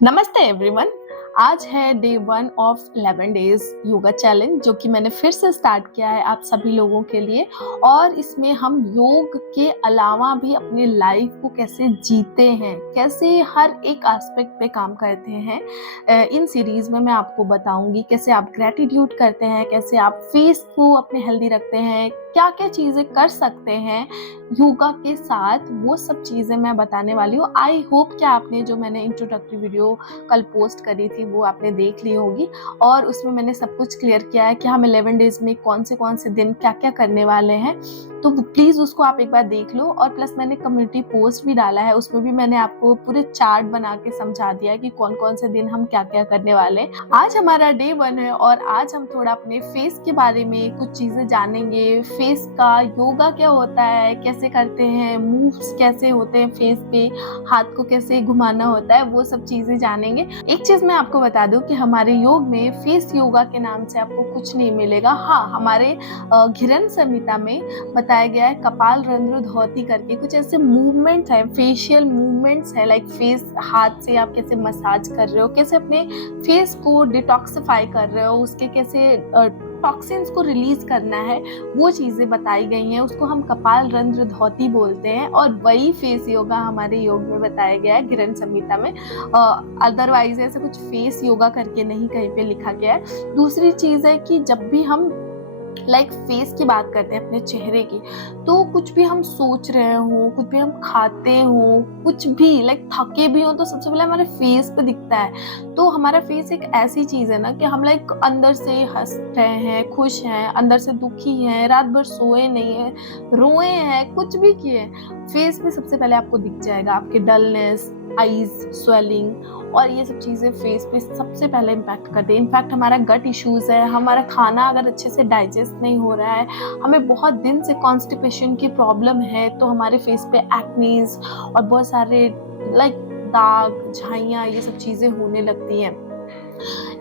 नमस्ते एवरीवन। आज है day 1 of 11 days yoga challenge जो कि मैंने फिर से स्टार्ट किया है आप सभी लोगों के लिए। और इसमें हम योग के अलावा भी अपनी लाइफ को कैसे जीते हैं, कैसे हर एक एस्पेक्ट पे काम करते हैं। इन सीरीज में मैं आपको बताऊंगी कैसे आप ग्रैटिट्यूड करते हैं, कैसे आप फेस को अपने हेल्दी रखते हैं, क्या क्या चीज़ें कर सकते हैं योगा के साथ, वो सब चीज़ें मैं बताने वाली हूँ। आई होप कि आपने जो मैंने इंट्रोडक्टरी वीडियो कल पोस्ट करी थी वो आपने देख ली होगी, और उसमें मैंने सब कुछ क्लियर किया है कि हम 11 डेज में कौन से दिन क्या क्या करने वाले हैं। तो प्लीज़ उसको आप एक बार देख लो। और प्लस मैंने कम्युनिटी पोस्ट भी डाला है, उसमें भी मैंने आपको पूरे चार्ट बना के समझा दिया है कि कौन कौन से दिन हम क्या क्या करने वाले हैं। आज हमारा डे 1 है और आज हम थोड़ा अपने फेस के बारे में कुछ चीज़ें जानेंगे। फेस का योगा क्या होता है, कैसे करते हैं, मूव्स कैसे होते हैं फेस पे, हाथ को कैसे घुमाना होता है, वो सब चीज़ें जानेंगे। एक चीज़ मैं आपको बता दूं कि हमारे योग में फेस योगा के नाम से आपको कुछ नहीं मिलेगा। हाँ, हमारे घिरन संहिता में बताया गया है कपाल रंध्र धौती करके कुछ ऐसे मूवमेंट्स है, फेशियल मूवमेंट्स है, लाइक फेस हाथ से आप कैसे मसाज कर रहे हो, कैसे अपने फेस को डिटॉक्सिफाई कर रहे हो, उसके कैसे टॉक्सिन्स को रिलीज करना है, वो चीज़ें बताई गई हैं। उसको हम कपाल रंध्र धौती बोलते हैं और वही फेस योगा हमारे योग में बताया गया है घिरन संहिता में। अदरवाइज ऐसे कुछ फेस योगा करके नहीं कहीं पे लिखा गया है। दूसरी चीज़ है कि जब भी हम फेस की बात करते हैं अपने चेहरे की, तो कुछ भी हम सोच रहे हो, कुछ भी हम खाते हो, कुछ भी थके भी हो, तो सबसे पहले हमारे फेस पे दिखता है। तो हमारा फेस एक ऐसी चीज है ना कि हम अंदर से हंस रहे हैं, खुश हैं, अंदर से दुखी हैं, रात भर सोए नहीं है, रोए हैं, कुछ भी किए, फेस पे सबसे पहले आपको दिख जाएगा। आपके डलनेस, आईज स्वेलिंग और ये सब चीज़ें फेस पे सबसे पहले इम्पैक्ट करते हैं। इनफैक्ट हमारा गट इश्यूज़ है, हमारा खाना अगर अच्छे से डाइजेस्ट नहीं हो रहा है, हमें बहुत दिन से कॉन्स्टिपेशन की प्रॉब्लम है, तो हमारे फेस पे एक्नीज और बहुत सारे दाग, झाइयाँ, ये सब चीज़ें होने लगती हैं।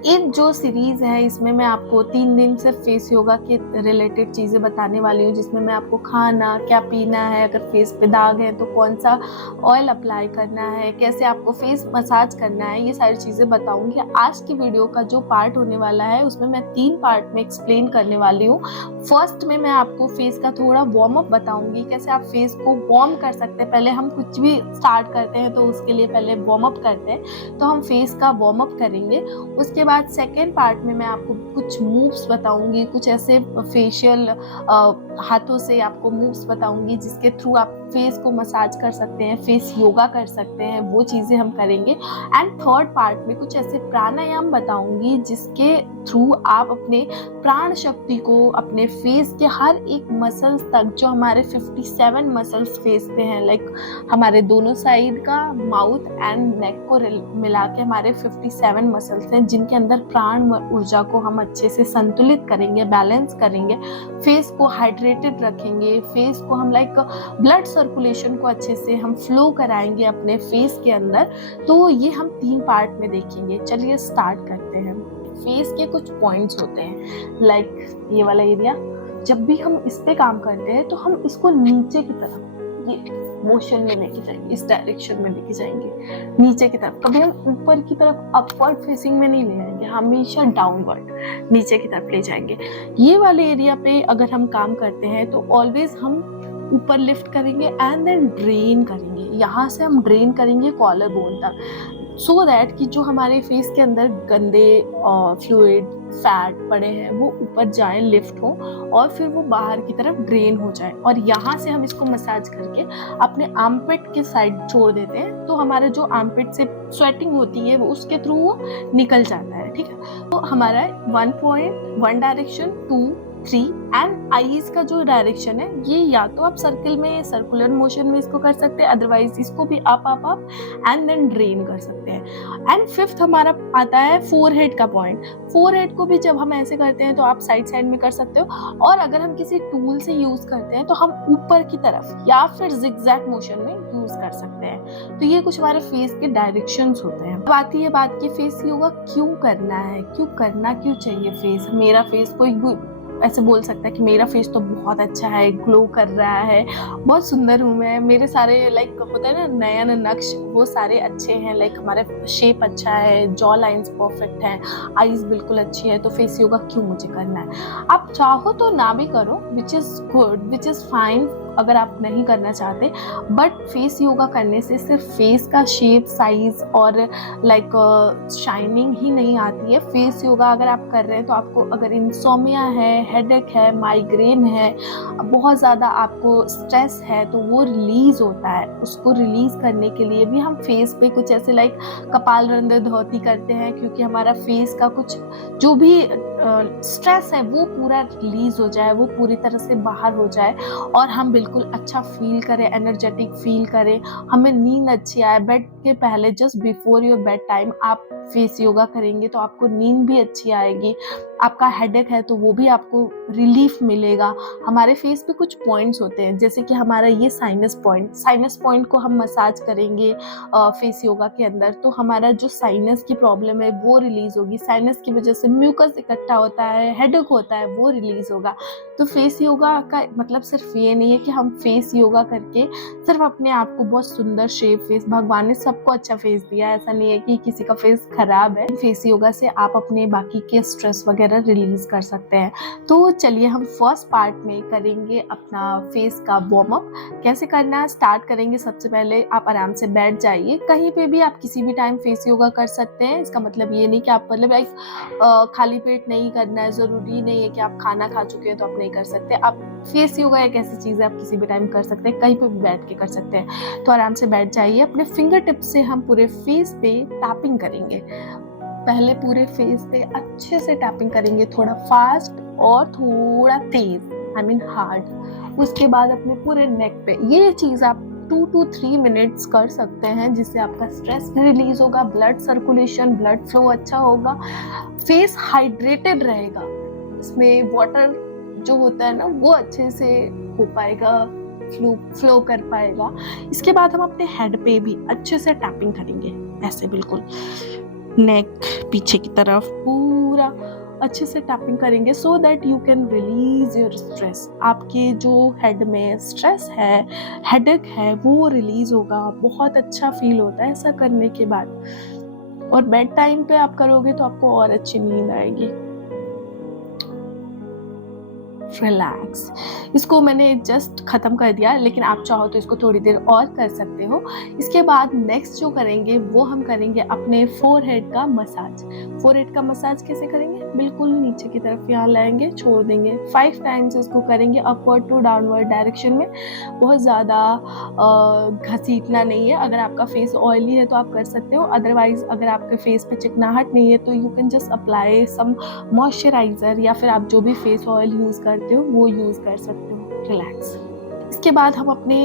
एक जो सीरीज है इसमें मैं आपको 3 दिन से फेस योगा के रिलेटेड चीज़ें बताने वाली हूँ, जिसमें मैं आपको खाना क्या पीना है, अगर फेस पे दाग है तो कौन सा ऑयल अप्लाई करना है, कैसे आपको फेस मसाज करना है, ये सारी चीज़ें बताऊंगी। आज की वीडियो का जो पार्ट होने वाला है उसमें मैं 3 पार्ट में एक्सप्लेन करने वाली हूँ। फर्स्ट में मैं आपको फेस का थोड़ा वार्म अप बताऊंगी, कैसे आप फेस को वार्म कर सकते हैं। पहले हम कुछ भी स्टार्ट करते हैं तो उसके लिए पहले वार्म अप करते हैं, तो हम फेस का वार्म अप करेंगे। उसके बाद सेकेंड पार्ट में मैं आपको कुछ मूव्स बताऊंगी, कुछ ऐसे फेशियल हाथों से आपको मूव्स बताऊंगी जिसके थ्रू आप फेस को मसाज कर सकते हैं, फेस योगा कर सकते हैं, वो चीज़ें हम करेंगे। एंड थर्ड पार्ट में कुछ ऐसे प्राणायाम बताऊंगी जिसके थ्रू आप अपने प्राण शक्ति को अपने फेस के हर एक मसल्स तक, जो हमारे 57 मसल्स फेस पे हैं, हमारे दोनों साइड का माउथ एंड नेक को मिला के हमारे 57 मसल्स हैं, जिनके अंदर प्राण ऊर्जा को हम अच्छे से संतुलित करेंगे, बैलेंस करेंगे, फेस को हाइड्रेटेड रखेंगे, फेस को हम ब्लड सर्कुलेशन को अच्छे से हम फ्लो कराएंगे अपने फेस के अंदर। तो ये हम 3 पार्ट में देखेंगे। चलिए स्टार्ट करते हैं। फेस के कुछ पॉइंट्स होते हैं, ये वाला एरिया, जब भी हम इस पे काम करते हैं तो हम इसको नीचे की तरफ ये मोशन में लेके जाएंगे, इस डायरेक्शन में लेके जाएंगे नीचे की तरफ। कभी हम ऊपर की तरफ अपवर्ड फेसिंग में नहीं ले जाएंगे, हमेशा डाउनवर्ड नीचे की तरफ ले जाएंगे। ये वाले एरिया पे अगर हम काम करते हैं तो ऑलवेज हम ऊपर लिफ्ट करेंगे एंड देन ड्रेन करेंगे। यहाँ से हम ड्रेन करेंगे कॉलर बोन तक, सो दैट कि जो हमारे फेस के अंदर गंदे फ्लूइड फैट पड़े हैं वो ऊपर जाए, लिफ्ट हो और फिर वो बाहर की तरफ ड्रेन हो जाए। और यहाँ से हम इसको मसाज करके अपने आर्मपिट के साइड छोड़ देते हैं, तो हमारे जो आर्मपिट से स्वेटिंग होती है वो उसके थ्रू वो निकल जाता है। ठीक है, तो हमारा 1 पॉइंट 1 डायरेक्शन 2 3 एंड आईज का जो डायरेक्शन है ये या तो आप सर्किल में, सर्कुलर मोशन में इसको कर सकते हैं, अदरवाइज इसको भी आप एंड देन ड्रेन कर सकते हैं। एंड फिफ्थ हमारा आता है फोरहेड का पॉइंट। फोरहेड को भी जब हम ऐसे करते हैं तो आप साइड साइड में कर सकते हो, और अगर हम किसी टूल से यूज करते हैं तो हम ऊपर की तरफ या फिर जिगजैग मोशन में यूज कर सकते हैं। तो ये कुछ हमारे फेस के डायरेक्शंस होते हैं। अब आती है बात कि फेस योगा क्यों करना है, क्यों चाहिए फेस। मेरा फेस कोई ऐसे बोल सकता है कि मेरा फेस तो बहुत अच्छा है, ग्लो कर रहा है, बहुत सुंदर हूँ मैं, मेरे सारे लाइक होता है ना नयन नक्श, वो सारे अच्छे हैं, लाइक हमारा शेप अच्छा है, जॉ लाइंस परफेक्ट हैं, आईज बिल्कुल अच्छी है, तो फेस योगा क्यों मुझे करना है। आप चाहो तो ना भी करो, which is good, which is fine, अगर आप नहीं करना चाहते, बट फेस योगा करने से सिर्फ फेस का शेप साइज और लाइक शाइनिंग ही नहीं आती है। फेस योगा अगर आप कर रहे हैं तो आपको अगर इंसोमिया है, हेडेक है, माइग्रेन है, बहुत ज़्यादा आपको स्ट्रेस है, तो वो रिलीज़ होता है। उसको रिलीज़ करने के लिए भी हम फेस पे कुछ ऐसे लाइक कपालरंद्र धौती करते हैं, क्योंकि हमारा फेस का कुछ जो भी स्ट्रेस है वो पूरा रिलीज़ हो जाए, वो पूरी तरह से बाहर हो जाए और हम बिल्कुल अच्छा फील करें, एनर्जेटिक फील करें, हमें नींद अच्छी आए। बेड के पहले just before your bed time आप फेस योगा करेंगे तो आपको नींद भी अच्छी आएगी। आपका हेडेक है तो वो भी आपको रिलीफ मिलेगा। हमारे फेस पे कुछ पॉइंट्स होते हैं, जैसे कि हमारा ये साइनस पॉइंट को हम मसाज करेंगे फेस योगा के अंदर, तो हमारा जो साइनस की प्रॉब्लम है वो रिलीज होगी। साइनस की वजह से म्यूकस इकट्ठा होता है, हेडेक होता है, वो रिलीज होगा। तो फेस योगा का मतलब सिर्फ ये नहीं है कि हम फेस योगा करके सिर्फ अपने आप को बहुत सुंदर शेप, फेस, भगवान ने सबको अच्छा फेस दिया है, ऐसा नहीं है कि किसी का फेस खराब है। फेस योगा से आप अपने बाकी के स्ट्रेस वगैरह रिलीज कर सकते हैं। तो चलिए हम फर्स्ट पार्ट में करेंगे अपना फेस का वार्म अप। कैसे करना है स्टार्ट करेंगे। सबसे पहले आप आराम से बैठ जाइए, कहीं पे भी आप किसी भी टाइम फेस योगा कर सकते हैं। इसका मतलब ये नहीं कि आप मतलब लाइक खाली पेट नहीं करना है, जरूरी नहीं है कि आप खाना खा चुके हैं तो आप नहीं कर सकते। आप फेस योगा एक ऐसी चीज है आप किसी भी टाइम कर सकते हैं, कहीं पे भी बैठ के कर सकते हैं। तो आराम से बैठ जाइए, अपने फिंगर टिप से हम पूरे फेस पे टैपिंग करेंगे। पहले पूरे फेस पे अच्छे से टैपिंग करेंगे, थोड़ा फास्ट और थोड़ा तेज, आई मीन हार्ड। उसके बाद अपने पूरे नेक पे ये चीज आप 2 to 3 मिनट्स कर सकते हैं, जिससे आपका स्ट्रेस भी रिलीज होगा, ब्लड सर्कुलेशन, ब्लड फ्लो अच्छा होगा, फेस हाइड्रेटेड रहेगा, इसमें वाटर जो होता है ना वो अच्छे से हो पाएगा, फ्लो कर पाएगा। इसके बाद हम अपने हेड पे भी अच्छे से टैपिंग करेंगे, ऐसे बिल्कुल नेक पीछे की तरफ पूरा अच्छे से टैपिंग करेंगे, so that you can release your stress. आपके जो हेड में स्ट्रेस है, हेडेक है, वो रिलीज होगा। बहुत अच्छा फील होता है ऐसा करने के बाद, और बेड टाइम पे आप करोगे तो आपको और अच्छी नींद आएगी। रिलैक्स, इसको मैंने जस्ट खत्म कर दिया, लेकिन आप चाहो तो इसको थोड़ी देर और कर सकते हो। इसके बाद नेक्स्ट जो करेंगे वो हम करेंगे अपने फोरहेड का मसाज। फोरहेड का मसाज कैसे करेंगे, बिल्कुल नीचे की तरफ यहाँ लाएंगे, छोड़ देंगे, 5 टाइम्स इसको करेंगे अपवर्ड टू डाउनवर्ड डायरेक्शन में। बहुत ज़्यादा घसीटना नहीं है। अगर आपका फेस ऑयली है तो आप कर सकते हो, अदरवाइज अगर आपके फेस पे चिकनाहट नहीं है तो you can just apply some moisturiser, या फिर आप जो भी फेस ऑयल यूज करते हो वो यूज कर सकते हो। रिलैक्स। इसके बाद हम अपने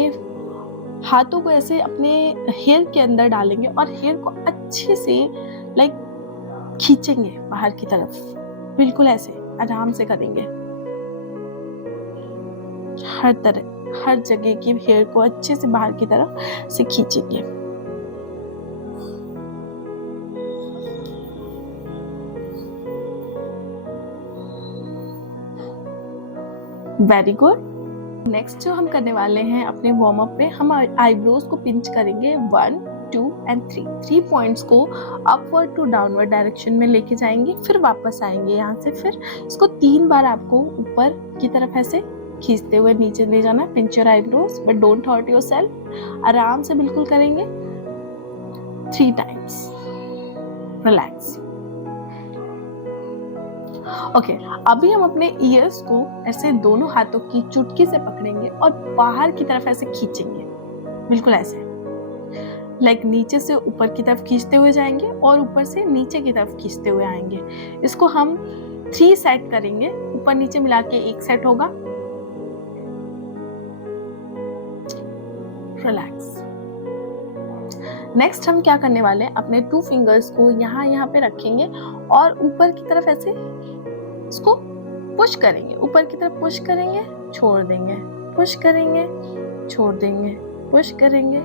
हाथों को ऐसे अपने हेयर के अंदर डालेंगे और हेयर को अच्छे से लाइक खींचेंगे बाहर की तरफ, बिल्कुल ऐसे आराम से करेंगे। हर जगह की हेयर को अच्छे से बाहर की तरफ से खींचेंगे। Very good. नेक्स्ट जो हम करने वाले हैं अपने वार्म अप पे, हम आईब्रोज को पिंच करेंगे 1, 2 and 3 पॉइंट्स को अपवर्ड टू डाउनवर्ड डायरेक्शन में लेके जाएंगे, फिर वापस आएंगे यहाँ से। फिर इसको 3 बार आपको ऊपर की तरफ ऐसे खींचते हुए नीचे ले जाना। Pinch your eyebrows but don't hurt yourself, आराम से बिल्कुल करेंगे 3 टाइम्स। रिलैक्स। ओके, अभी हम अपने ईयर्स को ऐसे दोनों हाथों की चुटकी से पकड़ेंगे और बाहर की तरफ ऐसे खींचेंगे, बिल्कुल ऐसे लाइक नीचे से ऊपर की तरफ खींचते हुए जाएंगे और ऊपर से नीचे की तरफ खींचते हुए आएंगे। इसको हम 3 सेट करेंगे, ऊपर नीचे मिला के 1 सेट होगा। रिलैक्स। नेक्स्ट हम क्या करने वाले हैं, अपने 2 फिंगर्स को यहाँ पे रखेंगे और ऊपर की तरफ ऐसे इसको पुश करेंगे, ऊपर की तरफ पुश करेंगे, छोड़ देंगे, पुश करेंगे, छोड़ देंगे, पुश करेंगे,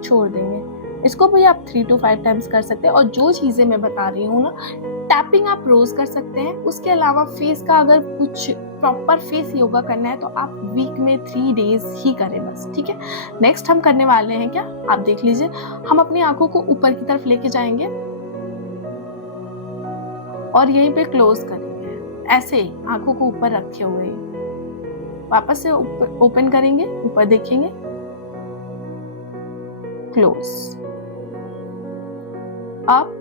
छोड़ देंगे। इसको भी आप 3 to 5 टाइम्स कर सकते हैं। और जो चीजें मैं बता रही हूँ ना, टैपिंग आप रोज कर सकते हैं। उसके अलावा फेस का अगर कुछ प्रॉपर फेस योगा करना है तो आप वीक में 3 डेज ही करें बस, ठीक है। नेक्स्ट हम करने वाले हैं क्या, आप देख लीजिए। हम अपनी आंखों को ऊपर की तरफ लेके जाएंगे और यहीं पे क्लोज करेंगे, ऐसे ही आंखों को ऊपर रखे हुए। वापस से ओपन करेंगे, ऊपर देखेंगे, close, up,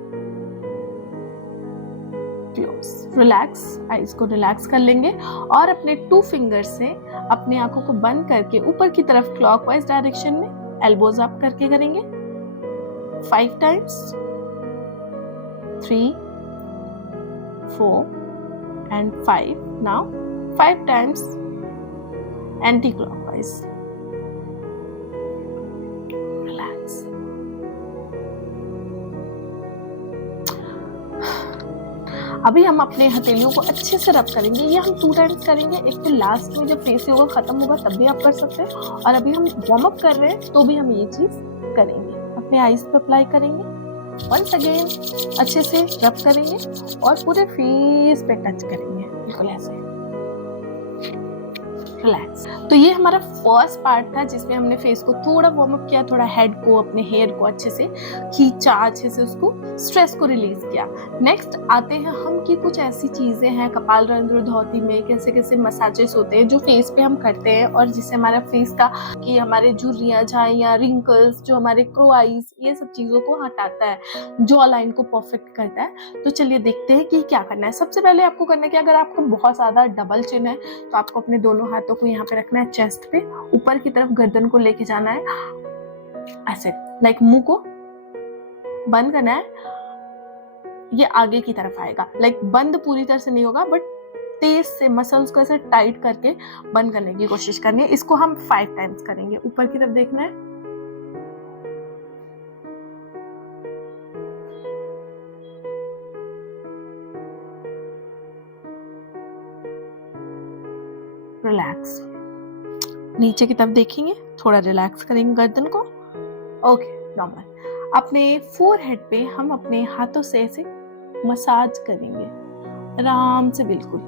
close. Relax, eyes को रिलैक्स कर लेंगे और अपने 2 फिंगर से अपनी आंखों को बंद करके ऊपर की तरफ क्लॉकवाइज डायरेक्शन में एल्बोज अप करके करेंगे 5 times, 3, 4 and 5. Now 5 times anti-clockwise. Relax. अभी हम अपने हथेलियों को अच्छे से रब करेंगे। ये हम 2 टाइम्स करेंगे, एक तो लास्ट में जब फेस योगा खत्म होगा तब भी आप कर सकते हैं, और अभी हम वार्म अप कर रहे हैं तो भी हम ये चीज करेंगे। अपने आईज पे अप्लाई करेंगे, वंस अगेन अच्छे से रब करेंगे और पूरे फेस पे टच करेंगे, बिल्कुल ऐसे रिलैक्स। तो ये हमारा फर्स्ट पार्ट था जिसमें हमने फेस को थोड़ा वार्म अप किया, थोड़ा हेड को, अपने हेयर को अच्छे से खींचा, अच्छे से उसको स्ट्रेस को रिलीज किया। नेक्स्ट आते हैं हम कि कुछ ऐसी चीजें हैं कपालरंध्र धौती में कैसे कैसे मसाजेस होते हैं जो फेस पे हम करते हैं और जिससे हमारा फेस का कि हमारे झुर्रियां, झाइयां, रिंकल्स, जो हमारे क्रो आईज, ये सब चीजों को हटाता है, जॉ लाइन को परफेक्ट करता है। तो चलिए देखते हैं कि क्या करना है। सबसे पहले आपको करना है कि अगर आपको बहुत ज्यादा डबल चिन है तो आपको अपने दोनों हाथों को यहाँ पे रखना है चेस्ट पे, ऊपर की तरफ गर्दन को लेके जाना है ऐसे, लाइक मुंह को बंद करना है, ये आगे की तरफ आएगा, लाइक बंद पूरी तरह से नहीं होगा बट तेज से मसल्स को ऐसे टाइट करके बंद करने की कोशिश करनी है। इसको हम 5 टाइम्स करेंगे। ऊपर की तरफ देखना है, रिलैक्स, नीचे की तरफ देखेंगे, थोड़ा रिलैक्स करेंगे गर्दन को, ओके नॉर्मल। अपने फोरहेड पे हम अपने हाथों से ऐसे मसाज करेंगे आराम से, बिल्कुल।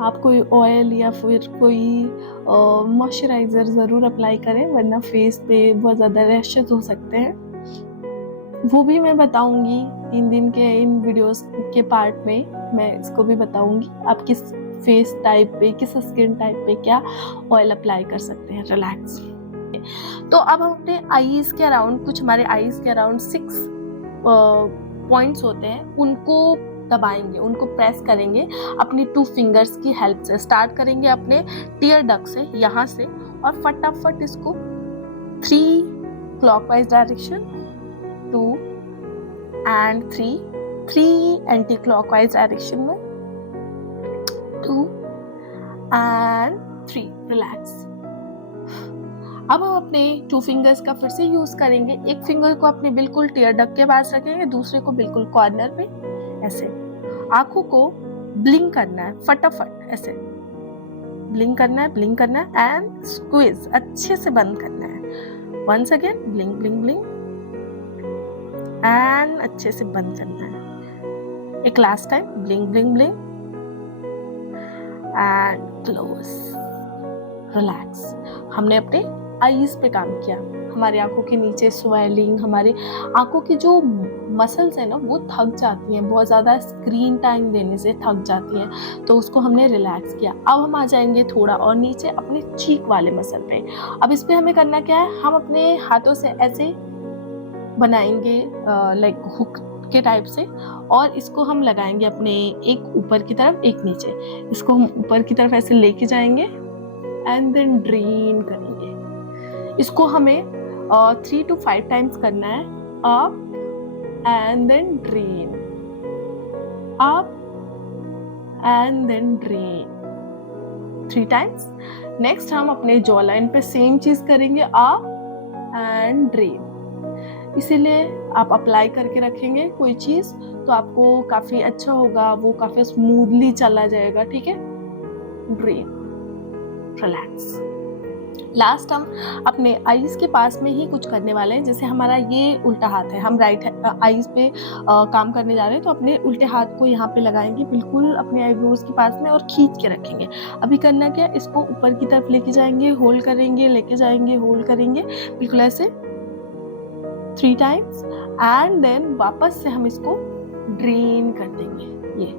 आप कोई ऑयल या फिर कोई मॉइस्चराइजर जरूर अप्लाई करें वरना फेस पे बहुत ज़्यादा रैशेस हो सकते हैं, वो भी मैं बताऊंगी 3 दिन के इन वीडियोस के पार्ट में, मैं इसको भी बताऊंगी आप किस फेस टाइप पे, किस स्किन टाइप पे क्या ऑयल अप्लाई कर सकते हैं। रिलैक्स। तो अब हम अपने आईज के अराउंड, कुछ हमारे आईज के अराउंड 6 पॉइंट्स होते हैं, उनको दबाएंगे, उनको प्रेस करेंगे अपनी 2 फिंगर्स की हेल्प से। स्टार्ट करेंगे अपने टीयर डक्ट से, यहाँ से, और फटाफट इसको 3 clockwise direction, 2 and 3 anti clockwise direction में, 2 and 3। रिलैक्स। अब हम अपने 2 फिंगर्स का फिर से यूज करेंगे। एक फिंगर को अपने बिल्कुल टीयर डक्ट के पास रखेंगे, दूसरे को बिल्कुल कॉर्नर पे ऐसे। आंखों को ब्लिंक करना है फटाफट, ऐसे ब्लिंक करना है, ब्लिंक करना है एंड स्क्वीज, अच्छे से बंद करना है। Once again blink blink blink and अच्छे से बंद करना है। एक last time blink blink blink and close. Relax. हमने अपने आईज पे काम किया, हमारी आंखों के नीचे स्वेलिंग, हमारे आंखों की जो मसल्स है ना वो थक जाती हैं, बहुत ज़्यादा स्क्रीन टाइम देने से थक जाती हैं, तो उसको हमने रिलैक्स किया। अब हम आ जाएंगे थोड़ा और नीचे अपने चीक वाले मसल पे। अब इस पे हमें करना क्या है, हम अपने हाथों से ऐसे बनाएंगे लाइक हुक के टाइप से, और इसको हम लगाएंगे अपने एक ऊपर की तरफ, एक नीचे। इसको हम ऊपर की तरफ ऐसे लेके जाएंगे एंड देन ड्रेन करेंगे। इसको हमें 3 to 5 टाइम्स करना है। Up and then drain, up and then drain, 3 times. Next हम अपने जॉ लाइन पे सेम चीज करेंगे, अप एंड ड्रेन। इसीलिए आप अप्लाई करके रखेंगे कोई चीज तो आपको काफी अच्छा होगा, वो काफी स्मूथली चला जाएगा, ठीक है। Drain, relax. लास्ट हम अपने आईज के पास में ही कुछ करने वाले हैं। जैसे हमारा ये उल्टा हाथ है, हम राइट आईज पे काम करने जा रहे हैं, तो अपने उल्टे हाथ को यहाँ पे लगाएंगे बिल्कुल अपने आईब्रोज के पास में और खींच के रखेंगे। अभी करना क्या, इसको ऊपर की तरफ लेके जाएंगे, होल्ड करेंगे, लेके जाएंगे, होल्ड करेंगे, बिल्कुल ऐसे 3 टाइम्स, एंड देन वापस से हम इसको ड्रेन कर देंगे। ये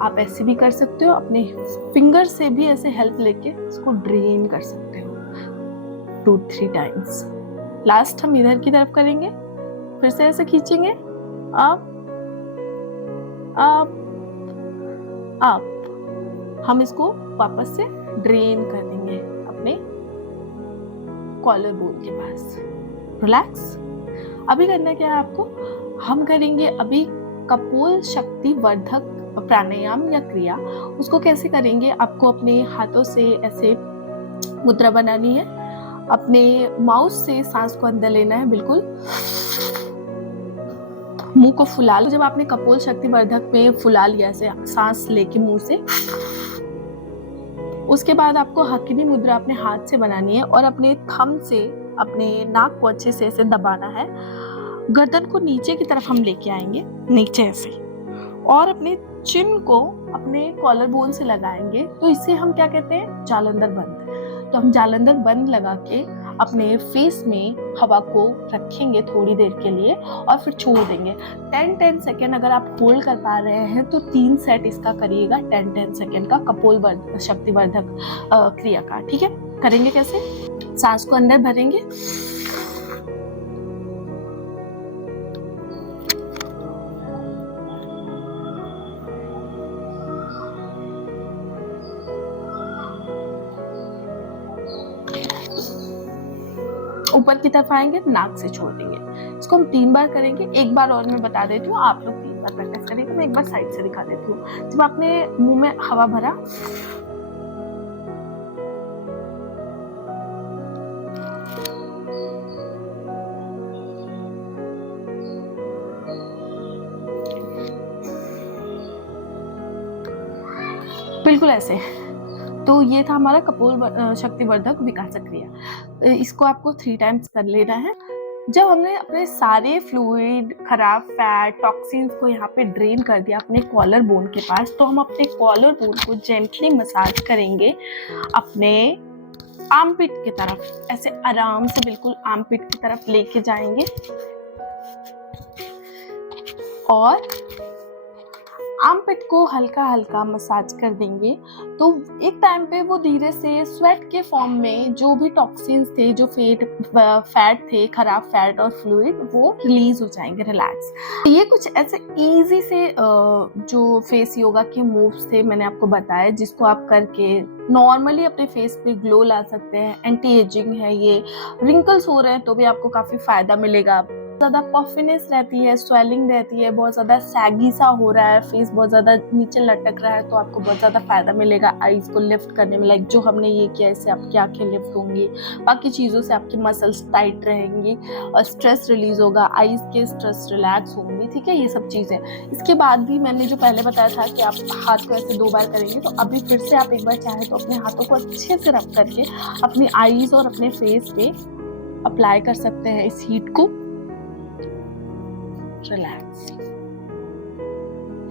आप ऐसे भी कर सकते हो, अपने फिंगर से भी ऐसे हेल्प लेके इसको ड्रेन कर सकते हो 2-3 टाइम्स। लास्ट हम इधर की तरफ करेंगे, फिर से ऐसे खींचेंगे, अप अप अप। हम इसको वापस से ड्रेन कर देंगे अपने कॉलर बोन के पास। रिलैक्स। अभी करना क्या है आपको, हम करेंगे अभी कपोल शक्ति वर्धक प्राणायाम या क्रिया। उसको कैसे करेंगे, आपको अपने हाथों से ऐसे मुद्रा बनानी है, अपने माउथ से सांस को अंदर लेना है, बिल्कुल मुंह को फुला लो। जब आपने कपोल शक्ति वर्धक में फुला लिया ऐसे सांस लेके मुंह से, उसके बाद आपको हकीनी मुद्रा अपने हाथ से बनानी है और अपने थंब से अपने नाक को अच्छे से ऐसे दबाना है। गर्दन को नीचे की तरफ हम लेके आएंगे, नीचे ऐसे, और अपने चिन को अपने कॉलर बोन से लगाएंगे। तो इसे हम क्या कहते हैं, जालंधर बंद। तो हम जालंधर बंद लगा के अपने फेस में हवा को रखेंगे थोड़ी देर के लिए और फिर छोड़ देंगे 10-10 सेकेंड। अगर आप होल्ड कर पा रहे हैं तो 3 सेट इसका करिएगा 10-10 सेकेंड का कपोल शक्तिवर्धक क्रिया का। ठीक है, करेंगे कैसे, सांस को अंदर भरेंगे, ऊपर की तरफ आएंगे, नाक से छोड़ देंगे। इसको हम 3 बार करेंगे। एक बार और मैं बता देती हूँ, आप लोग 3 बार प्रैक्टिस करेंगे। मैं एक बार साइड से दिखा देती हूँ। जब आपने मुंह में हवा भरा, बिल्कुल ऐसे। तो ये था हमारा कपोल शक्तिवर्धक विकासक क्रिया। इसको आपको 3 टाइम्स कर लेना है। जब हमने अपने सारे फ्लूइड, खराब फैट, टॉक्सिन्स को यहाँ पे ड्रेन कर दिया अपने कॉलर बोन के पास, तो हम अपने कॉलर बोन को जेंटली मसाज करेंगे अपने आर्मपिट की तरफ, ऐसे आराम से बिल्कुल आर्मपिट की तरफ लेके जाएंगे और आर्मपिट को हल्का हल्का मसाज कर देंगे। तो एक टाइम पे वो धीरे से स्वेट के फॉर्म में जो भी टॉक्सिन्स थे, जो फैट थे, खराब फैट और फ्लूइड, वो रिलीज हो जाएंगे, रिलैक्स। ये कुछ ऐसे इजी से जो फेस योगा के मूव्स थे मैंने आपको बताया, जिसको आप करके नॉर्मली अपने फेस पे ग्लो ला सकते हैं। एंटी एजिंग है ये, रिंकल्स हो रहे हैं तो भी आपको काफी फायदा मिलेगा। ज़्यादा पफिनेस रहती है, स्वेलिंग रहती है, बहुत ज़्यादा सैगी सा हो रहा है, फेस बहुत ज़्यादा नीचे लटक रहा है, तो आपको बहुत ज़्यादा फायदा मिलेगा आईज को लिफ्ट करने में। लाइक जो हमने ये किया, इससे आपकी आंखें लिफ्ट होंगी, बाकी चीज़ों से आपकी मसल्स टाइट रहेंगी और स्ट्रेस रिलीज होगा, आईज के स्ट्रेस रिलैक्स होंगी। ठीक है, ये सब चीज़ें। इसके बाद भी मैंने जो पहले बताया था कि आप हाथ को ऐसे 2 बार करेंगे, तो अभी फिर से आप एक बार चाहे तो अपने हाथों को अच्छे से रब करके अपनी आईज और अपने फेस पे अप्लाई कर सकते हैं इस हीट को। Relax,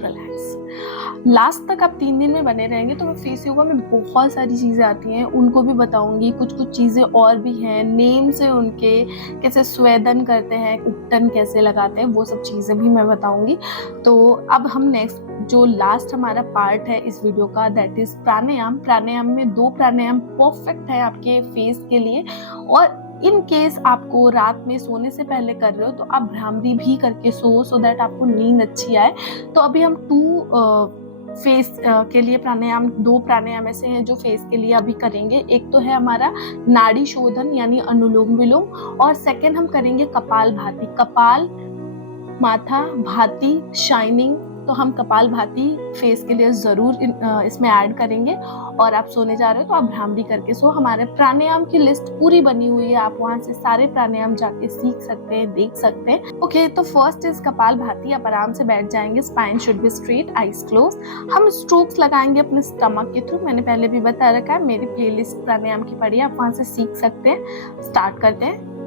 relax. लास्ट तक आप 3 दिन में बने रहेंगे तो मैं फेस योगा में बहुत सारी चीज़ें आती हैं, उनको भी बताऊंगी। कुछ कुछ चीज़ें और भी हैं, नेम से उनके, कैसे स्वेदन करते हैं, उपटन कैसे लगाते हैं, वो सब चीज़ें भी मैं बताऊंगी। तो अब हम नेक्स्ट जो लास्ट हमारा पार्ट है इस वीडियो का, दैट इज प्राणायाम। प्राणायाम में 2 प्राणायाम परफेक्ट है आपके फेस के लिए। और इन केस आपको रात में सोने से पहले कर रहे हो तो आप भ्रामरी भी करके सो दैट आपको नींद अच्छी आए। तो अभी हम 2 फेस के लिए प्राणायाम, 2 प्राणायाम ऐसे हैं जो फेस के लिए अभी करेंगे। एक तो है हमारा नाड़ी शोधन यानी अनुलोम विलोम, और सेकंड हम करेंगे कपाल भाती। कपाल, माथा, भाती, शाइनिंग, तो हम कपालभाति फेस के लिए ज़रूर इसमें ऐड करेंगे। और आप सोने जा रहे हो तो आप भ्रामरी करके सो। हमारे प्राणायाम की लिस्ट पूरी बनी हुई है, आप वहाँ से सारे प्राणायाम जाके सीख सकते हैं, देख सकते हैं। ओके, तो फर्स्ट इज कपालभाति। आप आराम से बैठ जाएंगे, spine should be straight, eyes close. हम स्ट्रोक्स लगाएंगे अपने स्टमक के थ्रू, मैंने पहले भी बता रखा है, मेरी प्लेलिस्ट प्राणायाम की पड़ी है, आप वहाँ से सीख सकते हैं। स्टार्ट करते हैं।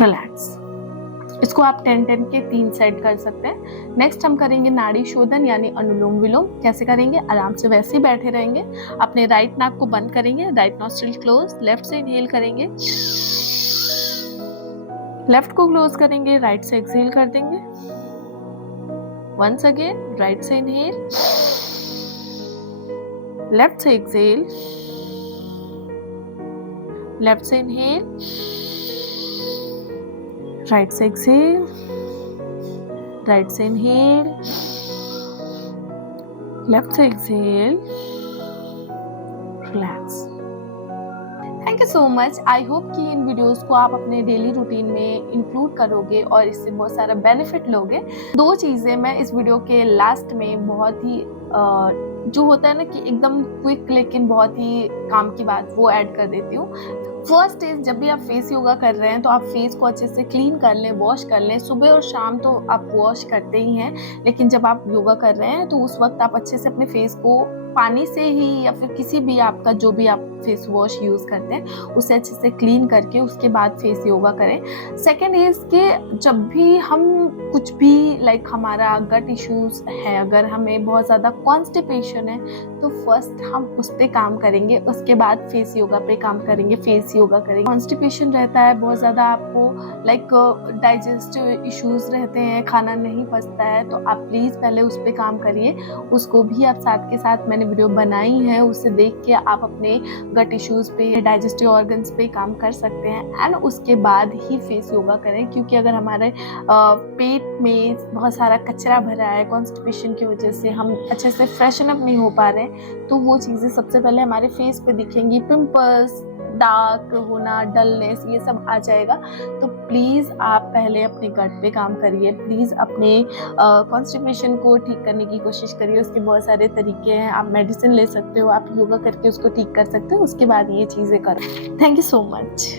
रिलैक्स। इसको आप 10-10 के 3 सेट कर सकते हैं। नेक्स्ट हम करेंगे नाड़ी शोधन यानी अनुलोम विलोम। कैसे करेंगे? आराम से वैसे ही बैठे रहेंगे, अपने राइट नाक को बंद करेंगे, राइट नॉस्ट्रिल क्लोज, लेफ्ट से इनहेल करेंगे, लेफ्ट को क्लोज करेंगे, राइट से एक्सहेल कर देंगे। वंस अगेन, राइट से इनहेल, लेफ्ट से एक्सहेल, लेफ्ट से इनहेल, राइट से एक्सहेल, राइट से इनहेल, लेफ्ट से exhale, relax. Thank you so much. I hope कि इन वीडियोस को आप अपने डेली रूटीन में इंक्लूड करोगे और इससे बहुत सारा बेनिफिट लोगे। 2 चीज़ें मैं इस वीडियो के लास्ट में बहुत ही जो होता है ना कि एकदम क्विक लेकिन बहुत ही काम की बात, वो ऐड कर देती हूँ। फर्स्ट इज, जब भी आप फेस योगा कर रहे हैं तो आप फेस को अच्छे से क्लीन कर लें, वॉश कर लें। सुबह और शाम तो आप वॉश करते ही हैं, लेकिन जब आप योगा कर रहे हैं तो उस वक्त आप अच्छे से अपने फेस को पानी से ही या फिर किसी भी आपका जो भी आप फेस वॉश यूज़ करते हैं उसे अच्छे से क्लीन करके उसके बाद फेस योगा करें। सेकेंड इज कि जब भी हम कुछ भी लाइक हमारा गट इश्यूज है, अगर हमें बहुत ज़्यादा कॉन्स्टिपेशन है तो फर्स्ट हम उस पर काम करेंगे, उसके बाद फेस योगा पे काम करेंगे, फेस योगा करेंगे। कॉन्स्टिपेशन रहता है बहुत ज़्यादा, आपको लाइक डाइजेस्टिव इश्यूज रहते हैं, खाना नहीं पचता है, तो आप प्लीज़ पहले उस पर काम करिए। उसको भी आप साथ के साथ मैंने वीडियो बनाई है, उससे देख के आप अपने गट इश्यूज पे, डाइजेस्टिव ऑर्गन्स पे काम कर सकते हैं एंड उसके बाद ही फेस योगा करें। क्योंकि अगर हमारे पेट में बहुत सारा कचरा भरा है कॉन्स्टिपेशन की वजह से, हम अच्छे से फ्रेशन अप नहीं हो पा रहे हैं, तो वो चीज़ें सबसे पहले हमारे फेस पे दिखेंगी। पिंपल्स, डार्क होना, डलनेस, ये सब आ जाएगा। तो प्लीज़ आप पहले अपने गट पे काम करिए, प्लीज़ अपने कॉन्स्टिपेशन को ठीक करने की कोशिश करिए। उसके बहुत सारे तरीके हैं, आप मेडिसिन ले सकते हो, आप योगा करके उसको ठीक कर सकते हो, उसके बाद ये चीज़ें करो। Thank you so much.